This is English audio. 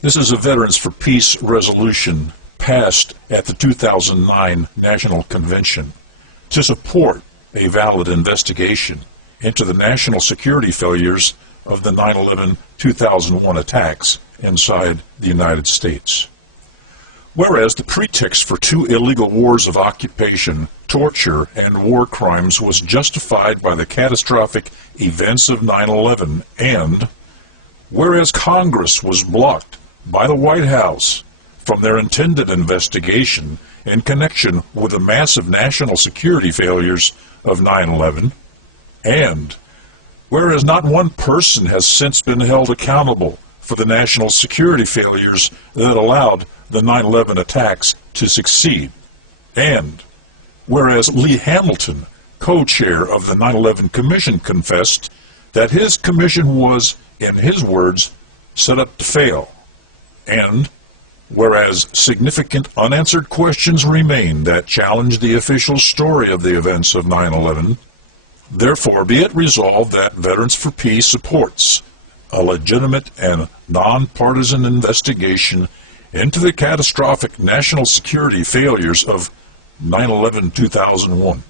This is a Veterans for Peace resolution passed at the 2009 National Convention to support a valid investigation into the national security failures of the 9/11/2001 attacks inside the United States. Whereas the pretext for 2 illegal wars of occupation, torture, and war crimes was justified by the catastrophic events of 9/11, and whereas Congress was blocked by the White House from their intended investigation in connection with the massive national security failures of 9/11, and whereas not one person has since been held accountable for the national security failures that allowed the 9/11 attacks to succeed, and whereas Lee Hamilton, co-chair of the 9/11 Commission, confessed that his commission was, in his words, set up to fail, and whereas significant unanswered questions remain that challenge the official story of the events of 9/11, therefore be it resolved that Veterans for Peace supports a legitimate and nonpartisan investigation into the catastrophic national security failures of 9/11/2001.